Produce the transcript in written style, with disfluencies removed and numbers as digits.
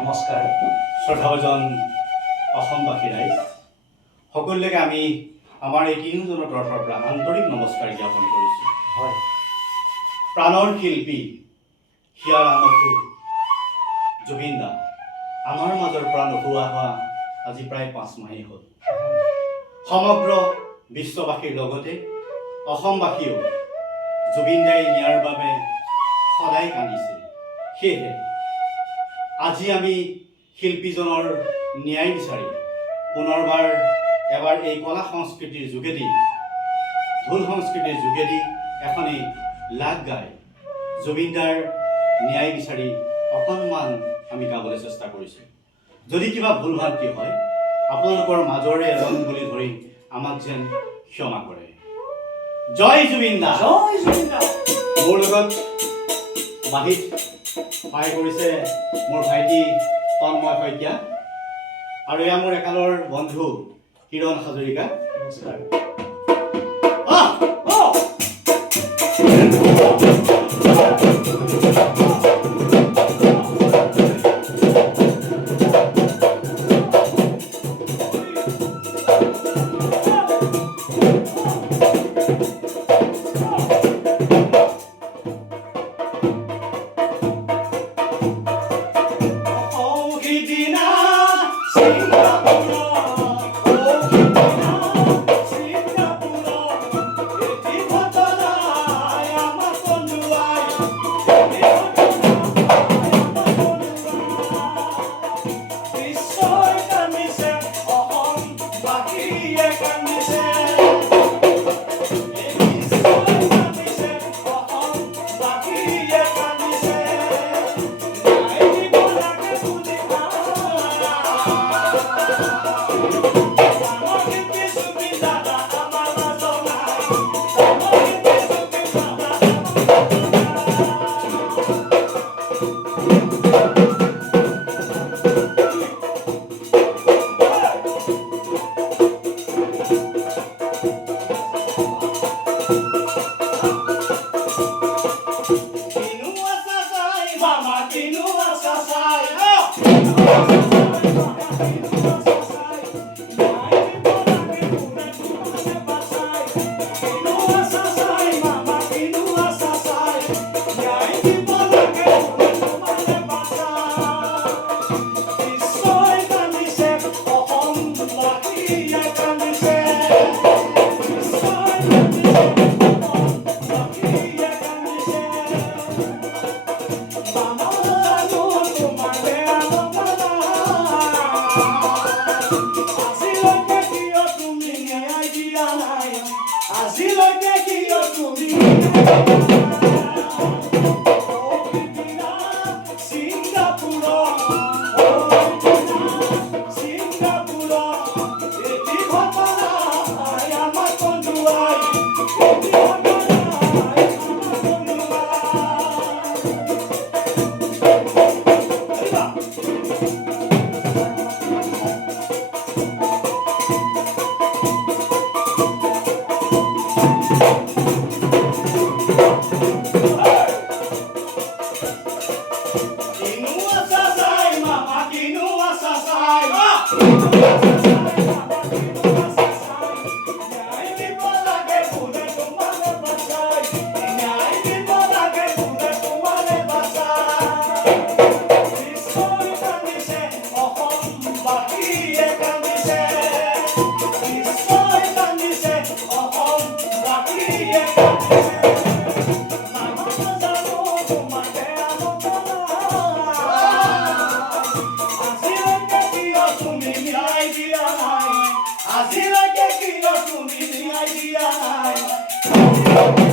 নমস্কাৰ শ্ৰদ্ধাভাজন অসমবাসী ৰাইজ সকলোকে আমি আমাৰ এই তিনিজনৰ তৰফৰ পৰা আন্তৰিক নমস্কাৰ জ্ঞাপন কৰিছোঁ। হয়, প্ৰাণৰ শিল্পী হিয়াৰ আমঠু জুবিন দা আমাৰ মাজৰ পৰা নোহোৱা হোৱা আজি প্ৰায় 5 মাহেই হ'ল। সমগ্ৰ বিশ্ববাসীৰ লগতে অসমবাসীয়েও জুবিন দাই নিয়াৰ বাবে সদায় কান্দিছে। সেয়েহে আজি আমি শিল্পীজনৰ ন্যায় বিচাৰি পুনৰবাৰ এবাৰ এই কলা সংস্কৃতিৰ যোগেদি ঢোল সংস্কৃতিৰ যোগেদি এখনি লাগ গাই জুবিনদাৰ ন্যায় বিচাৰি অকণমান আমি গাবলৈ চেষ্টা কৰিছোঁ। যদি কিবা ভুল ভ্ৰান্তি হয় আপোনালোকৰ মাজৰে এজন বুলি ধৰি আমাক যেন ক্ষমা কৰে। জয় জুবিন দা, জয় জুবিন দা। মোৰ লগত বাঁহীত সহায় কৰিছে মোৰ ভাইটি তন্ময় শইকীয়া আৰু এয়া মোৰ একালৰ বন্ধু কিৰণ হাজৰিকা। নমস্কাৰ। Azira তুমি ন্যায় দিয়া নাই